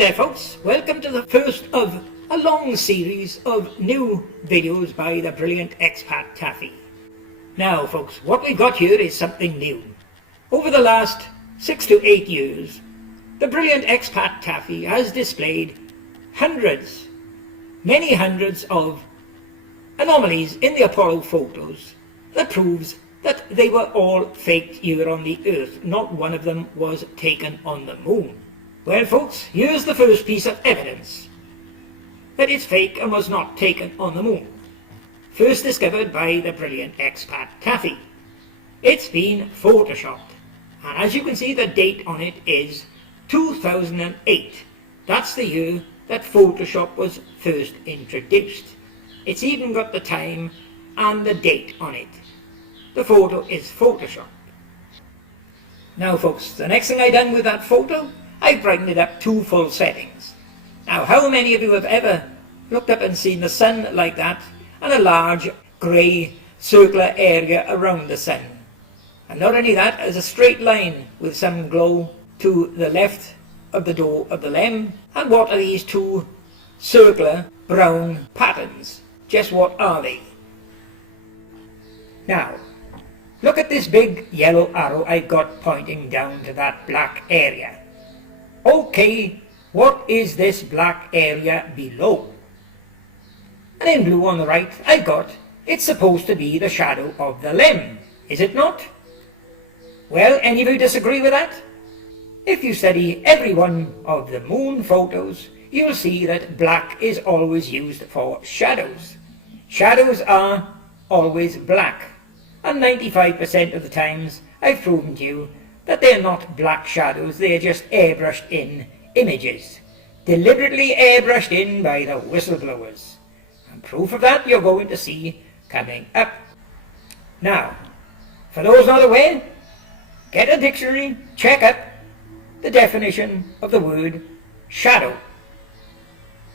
there folks, welcome to the first of a long series of new videos by the brilliant expat Taffy. Now folks, what we've got here is something new. Over the last 6 to 8 years, the brilliant expat Taffy has displayed hundreds, many hundreds of anomalies in the Apollo photos that proves that they were all faked here on the Earth. Not one of them was taken on the moon. Well folks, here's the first piece of evidence that it's fake and was not taken on the moon. First discovered by the brilliant expat Taffy. It's been photoshopped, and as you can see the date on it is 2008. That's the year that Photoshop was first introduced. It's even got the time and the date on it. The photo is Photoshop. Now folks, the next thing I done with that photo, I brightened it up to full settings. Now how many of you have ever looked up and seen the sun like that and a large grey circular area around the sun? And not only that, as a straight line with some glow to the left of the door of the lamp. And what are these two circular brown patterns? Just what are they? Now, look at this big yellow arrow I've got pointing down to that black area. Okay, what is this black area below? And in blue on the right, I've got, it's supposed to be the shadow of the limb, is it not? Well, any of you disagree with that? If you study every one of the moon photos, you'll see that black is always used for shadows. Shadows are always black, and 95% of the times I've proven to you that they're not black shadows, they're just airbrushed in images, deliberately airbrushed in by the whistleblowers. And proof of that you're going to see coming up. Now, for those not aware, get a dictionary, check up the definition of the word shadow.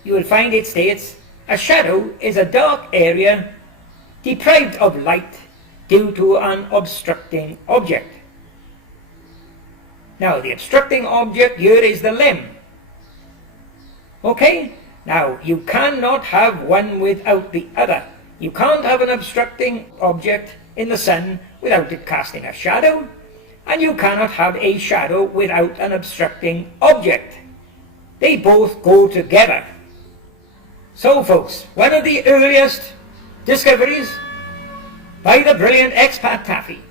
You will find it states, a shadow is a dark area deprived of light due to an obstructing object. Now the obstructing object here is the limb. Okay? Now you cannot have one without the other. You can't have an obstructing object in the sun without it casting a shadow, and you cannot have a shadow without an obstructing object. They both go together. So folks, one of the earliest discoveries by the brilliant expat Taffy.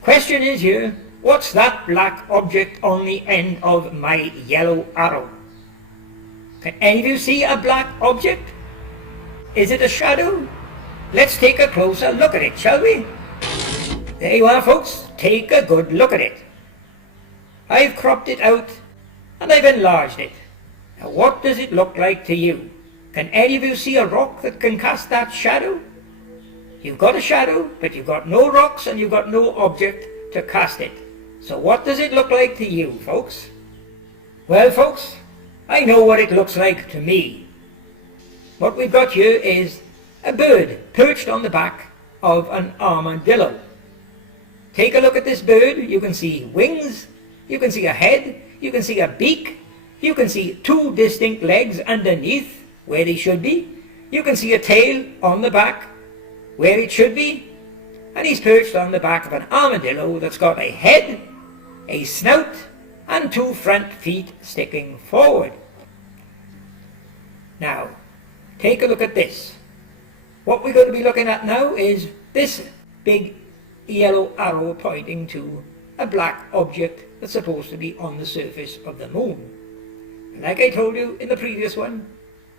Question is here, what's that black object on the end of my yellow arrow? Can any of you see a black object? Is it a shadow? Let's take a closer look at it, shall we? There you are folks, take a good look at it. I've cropped it out and I've enlarged it. Now what does it look like to you? Can any of you see a rock that can cast that shadow? You've got a shadow, but you've got no rocks and you've got no object to cast it. So what does it look like to you, folks? Well, folks, I know what it looks like to me. What we've got here is a bird perched on the back of an armadillo. Take a look at this bird. You can see wings, you can see a head, you can see a beak, you can see two distinct legs underneath where they should be, you can see a tail on the back where it should be, and he's perched on the back of an armadillo that's got a head, a snout, and two front feet sticking forward. Now, take a look at this. What we're going to be looking at now is this big yellow arrow pointing to a black object that's supposed to be on the surface of the moon. And like I told you in the previous one,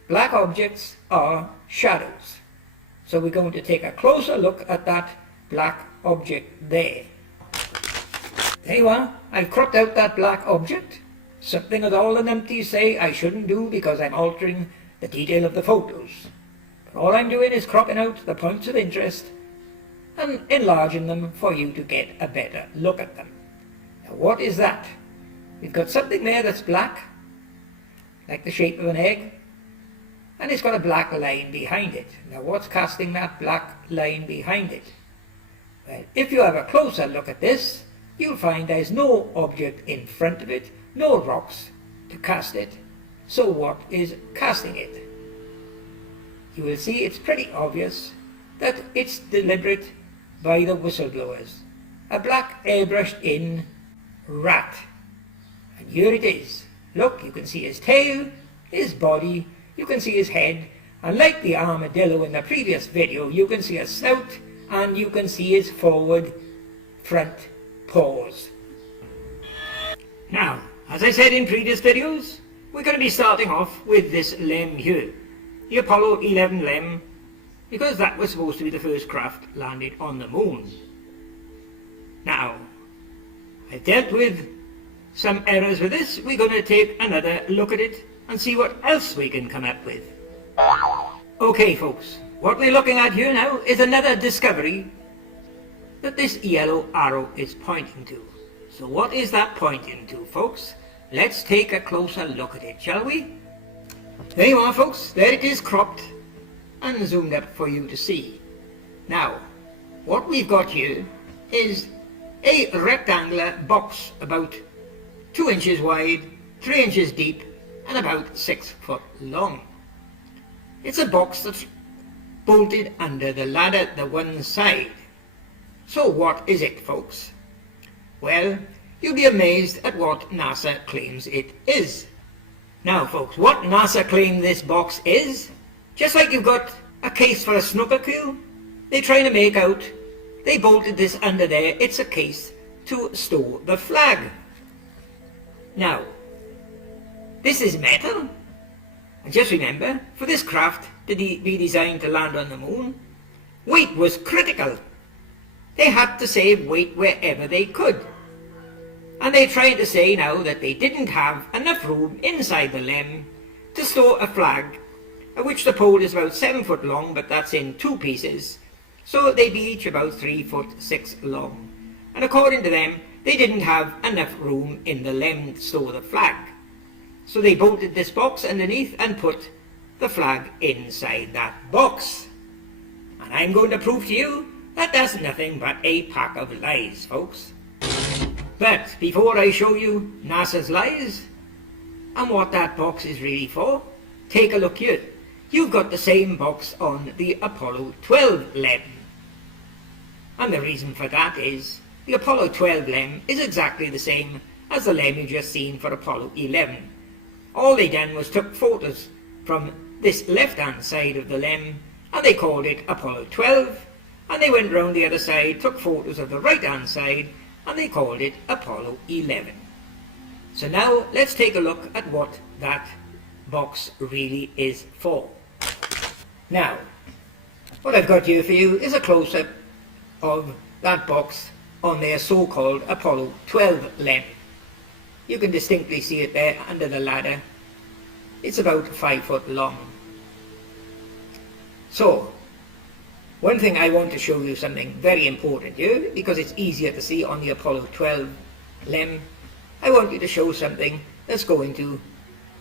black objects are shadows. So we're going to take a closer look at that black object there. There you are. I've cropped out that black object. Something that all the numpties say I shouldn't do because I'm altering the detail of the photos. But all I'm doing is cropping out the points of interest and enlarging them for you to get a better look at them. Now what is that? We've got something there that's black, like the shape of an egg, and it's got a black line behind it. Now what's casting that black line behind it? Well, if you have a closer look at this, you'll find there's no object in front of it, no rocks to cast it. So what is casting it? You will see it's pretty obvious that it's deliberate by the whistleblowers. A black airbrushed in rat. And here it is. Look, you can see his tail, his body, you can see his head, and like the armadillo in the previous video, you can see a snout and you can see his forward front paws. Now, as I said in previous videos, we're going to be starting off with this LEM here, the Apollo 11 LEM, because that was supposed to be the first craft landed on the moon. Now, I've dealt with some errors with this. We're going to take another look at it and see what else we can come up with. Okay folks, what we're looking at here now is another discovery that this yellow arrow is pointing to. So what is that pointing to, folks? Let's take a closer look at it, shall we? There you are, folks. There it is, cropped and zoomed up for you to see. Now, what we've got here is a rectangular box about 2 inches wide, 3 inches deep, and about 6 foot long. It's a box that's bolted under the ladder, the one side. So what is it, folks? Well, you'll be amazed at what NASA claims it is. Now folks, what NASA claim this box is, just like you've got a case for a snooker cue, they're trying to make out they bolted this under there, it's a case to store the flag. Now, this is metal, and just remember, for this craft to be designed to land on the moon, weight was critical. They had to save weight wherever they could. And they're trying to say now that they didn't have enough room inside the LEM to store a flag, of which the pole is about 7 foot long, but that's in 2 pieces, so they'd be each about 3 foot 6 long. And according to them, they didn't have enough room in the LEM to store the flag. So they bolted this box underneath and put the flag inside that box. And I'm going to prove to you that that's nothing but a pack of lies, folks. But before I show you NASA's lies and what that box is really for, take a look here. You've got the same box on the Apollo 12 LEM. And the reason for that is the Apollo 12 LEM is exactly the same as the LEM you just seen for Apollo 11. All they done was took photos from this left-hand side of the LEM and they called it Apollo 12, and they went round the other side, took photos of the right-hand side, and they called it Apollo 11. So now let's take a look at what that box really is for. Now, what I've got here for you is a close-up of that box on their so-called Apollo 12 LEM. You can distinctly see it there under the ladder. It's about 5 foot long. So, one thing I want to show you something very important here, because it's easier to see on the Apollo 12 LEM. I want you to show something that's going to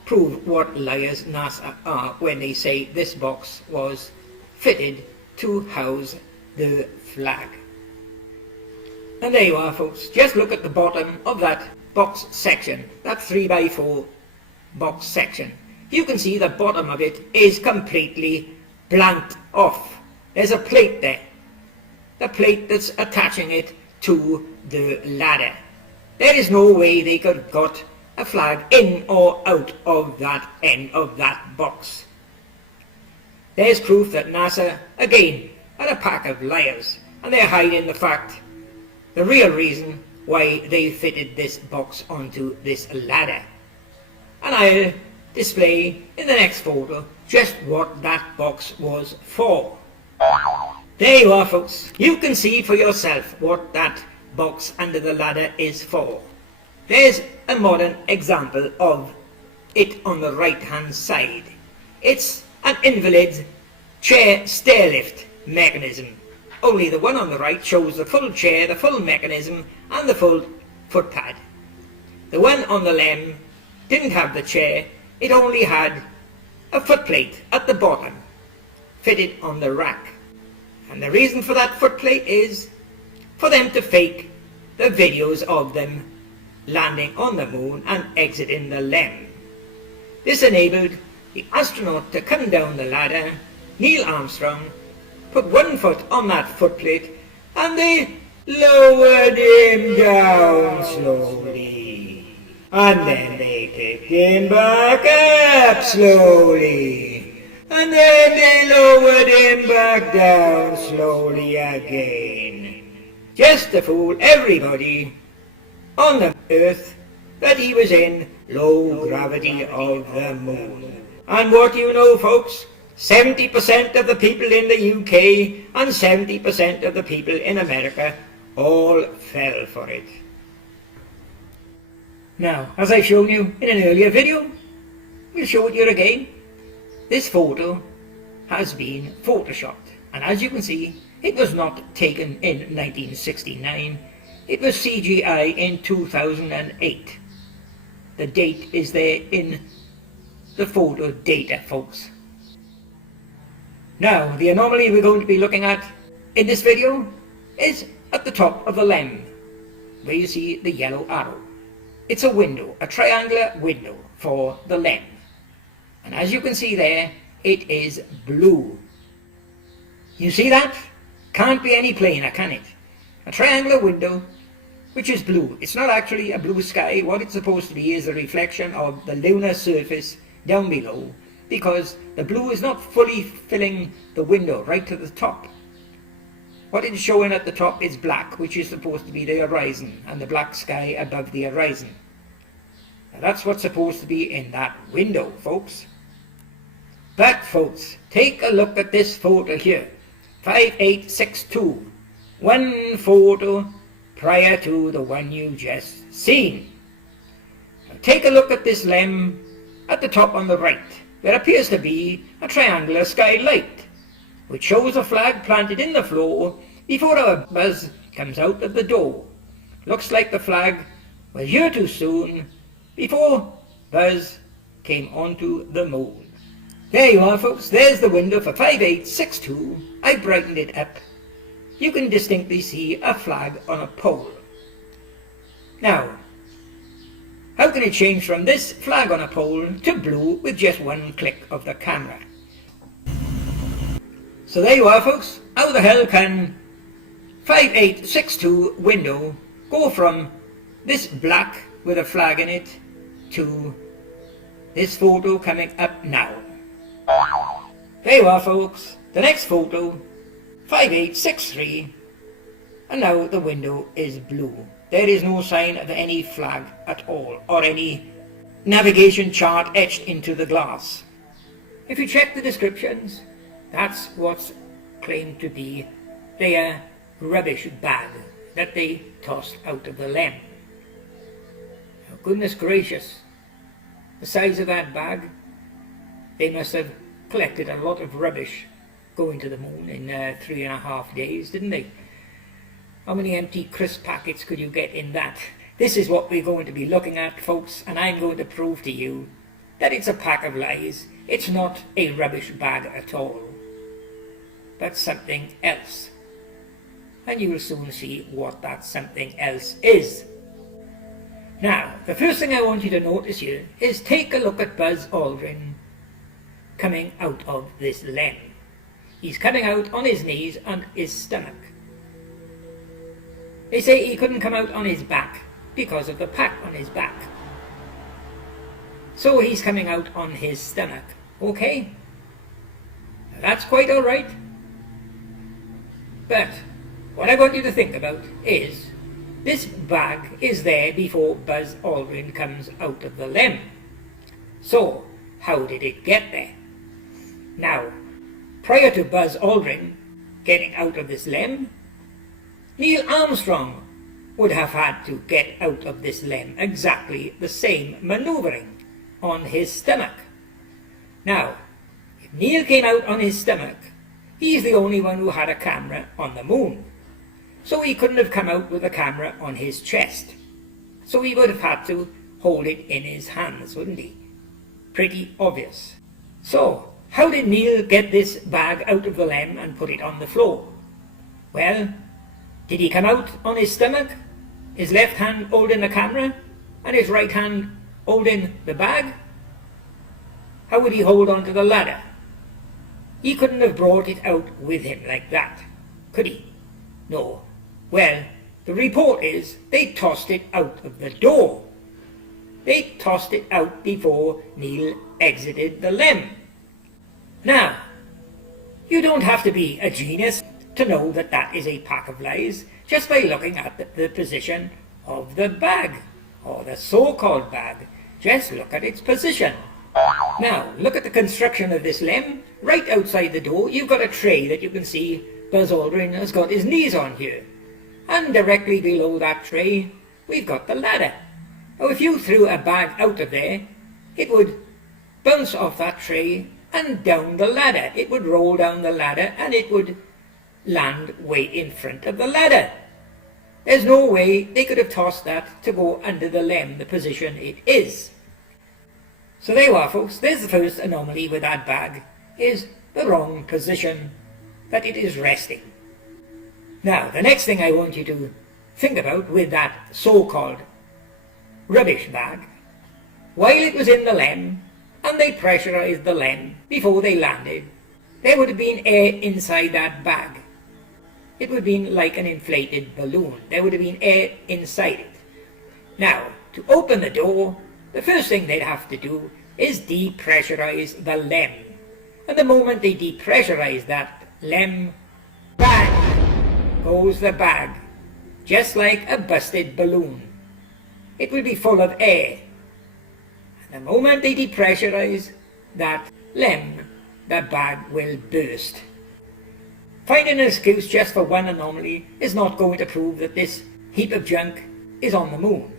prove what liars NASA are when they say this box was fitted to house the flag. And there you are, folks. Just look at the bottom of that box section, that 3x4 box section. You can see the bottom of it is completely blanked off. There's a plate there, the plate that's attaching it to the ladder. There is no way they could have got a flag in or out of that end of that box. There's proof that NASA, again, are a pack of liars, and they're hiding the fact, the real reason why they fitted this box onto this ladder. And I'll display in the next photo just what that box was for. There you are, folks. You can see for yourself what that box under the ladder is for. There's a modern example of it on the right hand side. It's an invalid chair stairlift mechanism. Only the one on the right shows the full chair, the full mechanism and the full footpad. The one on the LEM didn't have the chair, it only had a footplate at the bottom, fitted on the rack. And the reason for that footplate is for them to fake the videos of them landing on the moon and exiting the LEM. This enabled the astronaut to come down the ladder. Neil Armstrong put one foot on that footplate and they lowered him down slowly. And then they picked him back up slowly. And then they lowered him back down slowly again. Just to fool everybody on the Earth that he was in low gravity of the moon. And what do you know, folks? 70% of the people in the UK and 70% of the people in America all fell for it. Now, as I've shown you in an earlier video, we'll show it here again. This photo has been photoshopped, and as you can see, it was not taken in 1969. It was CGI in 2008. The date is there in the photo data, folks. Now, the anomaly we're going to be looking at in this video is at the top of the lem, where you see the yellow arrow. It's a window, a triangular window for the lem. And as you can see there, it is blue. You see that? Can't be any plainer, can it? A triangular window which is blue. It's not actually a blue sky. What it's supposed to be is a reflection of the lunar surface down below, because the blue is not fully filling the window right to the top. What it's showing at the top is black, which is supposed to be the horizon, and the black sky above the horizon. Now that's what's supposed to be in that window, folks. But folks, take a look at this photo here. 5862. One photo prior to the one you just seen. Now take a look at this lem at the top on the right. There appears to be a triangular skylight, which shows a flag planted in the floor before our Buzz comes out of the door. Looks like the flag was here too soon, before Buzz came onto the moon. There you are, folks. There's the window for 5862. I brightened it up. You can distinctly see a flag on a pole. Now, how can it change from this flag on a pole to blue with just one click of the camera? So there you are, folks. How the hell can 5862 window go from this black with a flag in it to this photo coming up now? There you are, folks. The next photo, 5863, and now the window is blue. There is no sign of any flag at all, or any navigation chart etched into the glass. If you check the descriptions, that's what's claimed to be their rubbish bag that they tossed out of the lem. Oh, goodness gracious, the size of that bag, they must have collected a lot of rubbish going to the moon in 3.5 days, didn't they? How many empty crisp packets could you get in that? This is what we're going to be looking at, folks, and I'm going to prove to you that it's a pack of lies. It's not a rubbish bag at all, but something else. And you'll soon see what that something else is. Now, the first thing I want you to notice here is take a look at Buzz Aldrin coming out of this lem. He's coming out on his knees and his stomach. They say he couldn't come out on his back because of the pack on his back. So he's coming out on his stomach, okay? That's quite alright. But what I want you to think about is this bag is there before Buzz Aldrin comes out of the lem. So how did it get there? Now, prior to Buzz Aldrin getting out of this lem, Neil Armstrong would have had to get out of this lem exactly the same manoeuvring on his stomach. Now, if Neil came out on his stomach, he's the only one who had a camera on the moon. So he couldn't have come out with a camera on his chest. So he would have had to hold it in his hands, wouldn't he? Pretty obvious. So, how did Neil get this bag out of the lem and put it on the floor? Well, did he come out on his stomach, his left hand holding the camera, and his right hand holding the bag? how would he hold on to the ladder? He couldn't have brought it out with him like that, could he? No. Well, the report is they tossed it out of the door. They tossed it out before Neil exited the lem. Now, you don't have to be a genius to know that that is a pack of lies just by looking at the position of the bag, or the so-called bag. Just look at its position. Now, look at the construction of this lem. Right outside the door, you've got a tray that you can see Buzz Aldrin has got his knees on here. And directly below that tray, we've got the ladder. Now, if you threw a bag out of there, it would bounce off that tray and down the ladder. It would roll down the ladder and it would land way in front of the ladder. There's no way they could have tossed that to go under the lem, the position it is. So there you are, folks. There's the first anomaly with that bag, is the wrong position that it is resting. Now, the next thing I want you to think about with that so-called rubbish bag, while it was in the lem, and they pressurized the lem before they landed, there would have been air inside that bag. It would have been like an inflated balloon. There would have been air inside it. Now, to open the door, the first thing they'd have to do is depressurize the lem. And the moment they depressurize that lem, bang, goes the bag, just like a busted balloon. It will be full of air. And the moment they depressurize that lem, the bag will burst. Finding an excuse just for one anomaly is not going to prove that this heap of junk is on the moon.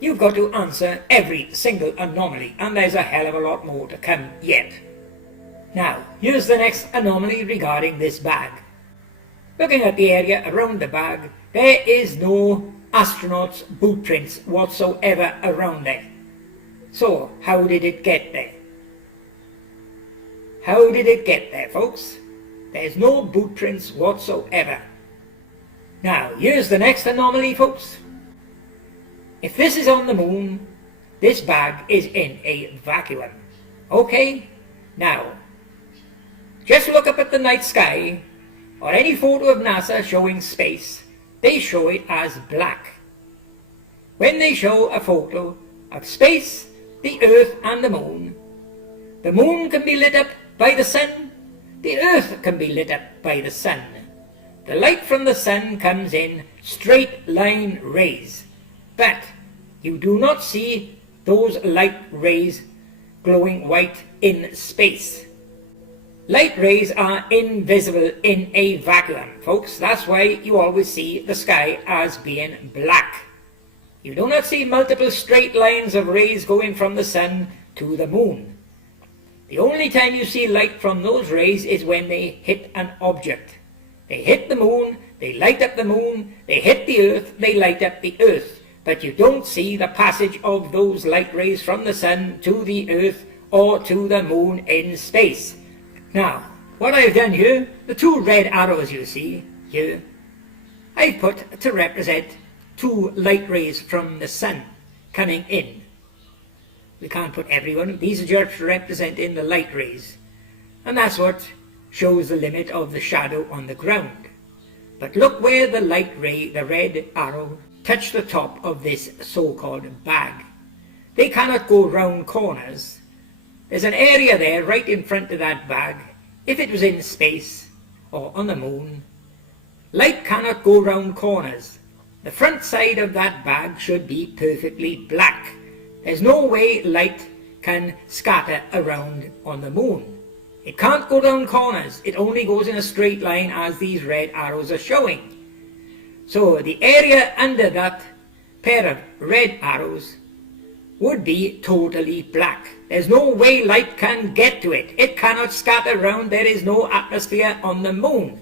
You've got to answer every single anomaly, and there's a hell of a lot more to come yet. Now, here's the next anomaly regarding this bag. Looking at the area around the bag, there is no astronauts' boot prints whatsoever around there. So, how did it get there? How did it get there, folks? There's no boot prints whatsoever. Now, here's the next anomaly, folks. If this is on the moon, this bag is in a vacuum. Okay? Now, just look up at the night sky, or any photo of NASA showing space. They show it as black. When they show a photo of space, the Earth and the moon can be lit up by the sun, the Earth can be lit up by the sun. The light from the sun comes in straight line rays, but you do not see those light rays glowing white in space. Light rays are invisible in a vacuum, folks. That's why you always see the sky as being black. You do not see multiple straight lines of rays going from the sun to the moon. The only time you see light from those rays is when they hit an object. They hit the moon, they light up the moon, they hit the Earth, they light up the Earth. But you don't see the passage of those light rays from the sun to the Earth or to the moon in space. Now, what I've done here, the two red arrows you see here, I've put to represent two light rays from the sun coming in. We can't put every one. These are just representing the light rays. And that's what shows the limit of the shadow on the ground. But look where the light ray, the red arrow, touched the top of this so-called bag. They cannot go round corners. There's an area there right in front of that bag. If it was in space or on the moon, light cannot go round corners. The front side of that bag should be perfectly black. There's no way light can scatter around on the moon. It can't go down corners. It only goes in a straight line as these red arrows are showing. So the area under that pair of red arrows would be totally black. There's no way light can get to it. It cannot scatter around. There is no atmosphere on the moon.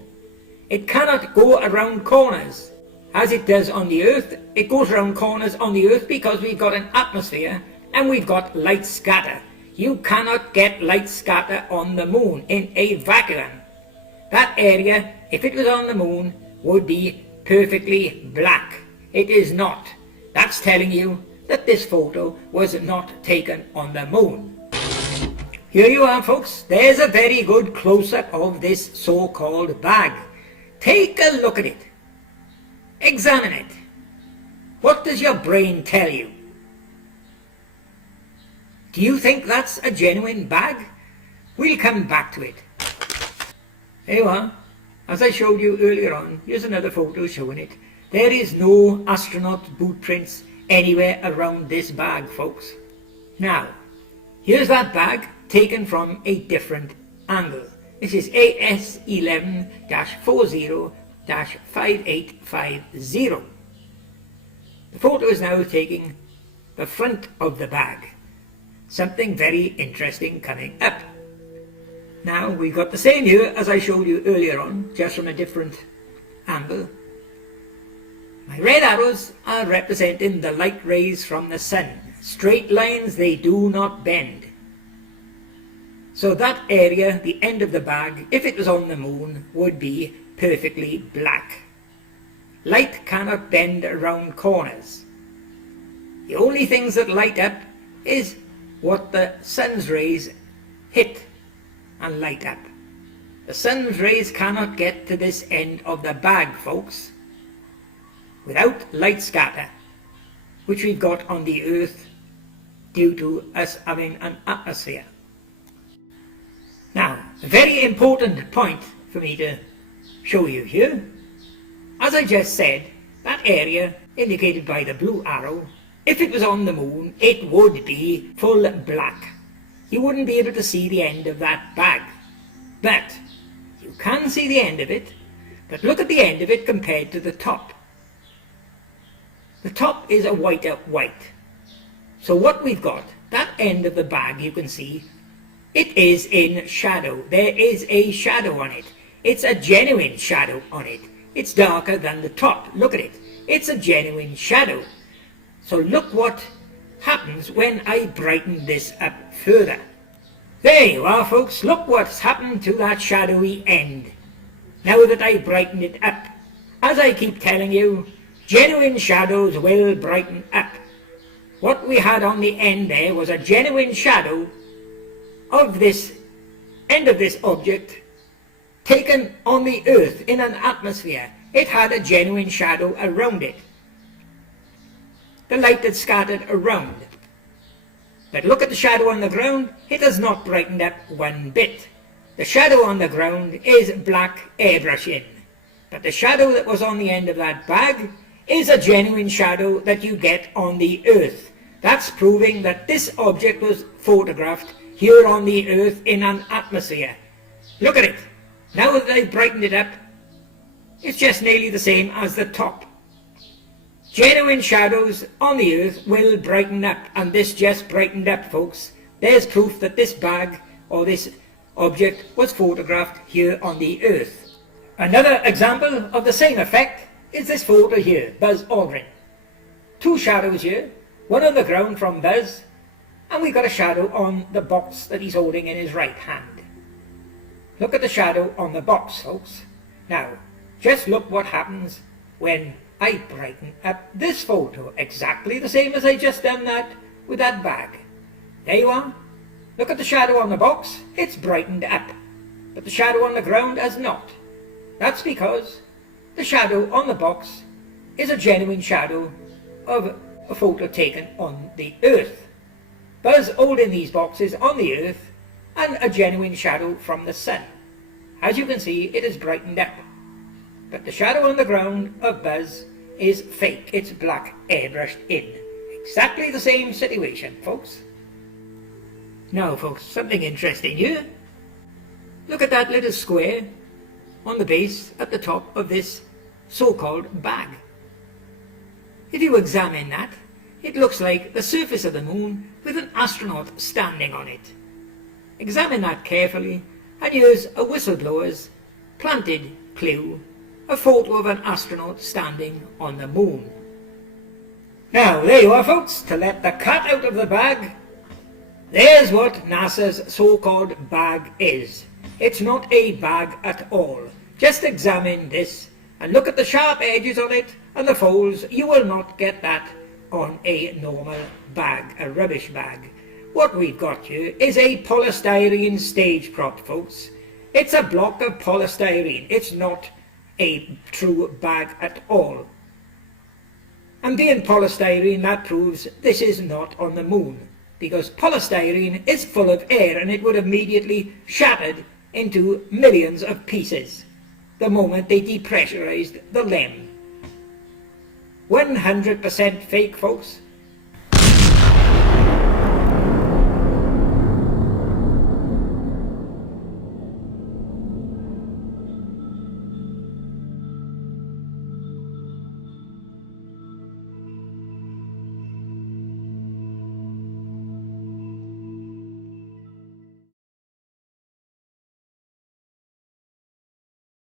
It cannot go around corners as it does on the Earth. It goes around corners on the Earth because we've got an atmosphere and we've got light scatter. You cannot get light scatter on the moon in a vacuum. That area, if it was on the moon, would be perfectly black. It is not. That's telling you that this photo was not taken on the moon. Here you are, folks. There's a very good close-up of this so-called bag. Take a look at it. Examine it. What does your brain tell you? Do you think that's a genuine bag? We'll come back to it. There you are. As I showed you earlier on, here's another photo showing it. There is no astronaut boot prints anywhere around this bag, folks. Now, here's that bag taken from a different angle. This is AS11-40-5850. The photo is now taking the front of the bag. Something very interesting coming up. Now we've got the same here as I showed you earlier on, just from a different angle. My red arrows are representing the light rays from the sun. Straight lines, they do not bend. So that area, the end of the bag, if it was on the moon, would be perfectly black. Light cannot bend around corners. The only things that light up is what the sun's rays hit and light up. The sun's rays cannot get to this end of the bag, folks, without light scatter, which we've got on the Earth due to us having an atmosphere. Now, a very important point for me to show you here. As I just said, that area indicated by the blue arrow, if it was on the moon, it would be full black. You wouldn't be able to see the end of that bag. But you can see the end of it, but look at the end of it compared to the top. The top is a whiter white. So what we've got, that end of the bag, you can see, it is in shadow. There is a shadow on it. It's a genuine shadow on it. It's darker than the top. Look at it. It's a genuine shadow. So look what happens when I brighten this up further. There you are, folks. Look what's happened to that shadowy end. Now that I brighten it up. As I keep telling you, genuine shadows will brighten up. What we had on the end there was a genuine shadow of this end of this object taken on the Earth in an atmosphere. It had a genuine shadow around it. The light had scattered around. But look at the shadow on the ground. It has not brightened up one bit. The shadow on the ground is black airbrushing. But the shadow that was on the end of that bag is a genuine shadow that you get on the Earth. That's proving that this object was photographed here on the Earth in an atmosphere. Look at it. Now that I've brightened it up, it's just nearly the same as the top. Genuine shadows on the Earth will brighten up, and this just brightened up, folks. There's proof that this bag or this object was photographed here on the Earth. Another example of the same effect is this photo here, Buzz Aldrin. Two shadows here, one on the ground from Buzz, and we got a shadow on the box that he's holding in his right hand. Look at the shadow on the box, folks. Now, just look what happens when I brighten up this photo. Exactly the same as I just done that with that bag. There you are. Look at the shadow on the box. It's brightened up. But the shadow on the ground has not. That's because the shadow on the box is a genuine shadow of a photo taken on the Earth. Buzz holding these boxes on the Earth and a genuine shadow from the sun. As you can see, it is brightened up. But the shadow on the ground of Buzz is fake. It's black airbrushed in. Exactly the same situation, folks. Now, folks, something interesting here. Look at that little square on the base at the top of this so-called bag. If you examine that, it looks like the surface of the moon with an astronaut standing on it. Examine that carefully, and here's a whistleblower's planted clue, a photo of an astronaut standing on the moon. Now, there you are, folks, to let the cat out of the bag. There's what NASA's so-called bag is. It's not a bag at all. Just examine this and look at the sharp edges on it and the folds. You will not get that on a normal bag, a rubbish bag. What we've got here is a polystyrene stage prop, folks. It's a block of polystyrene. It's not a true bag at all. And being polystyrene, that proves this is not on the moon, because polystyrene is full of air and it would immediately shattered into millions of pieces the moment they depressurized the LEM. 100% fake, folks.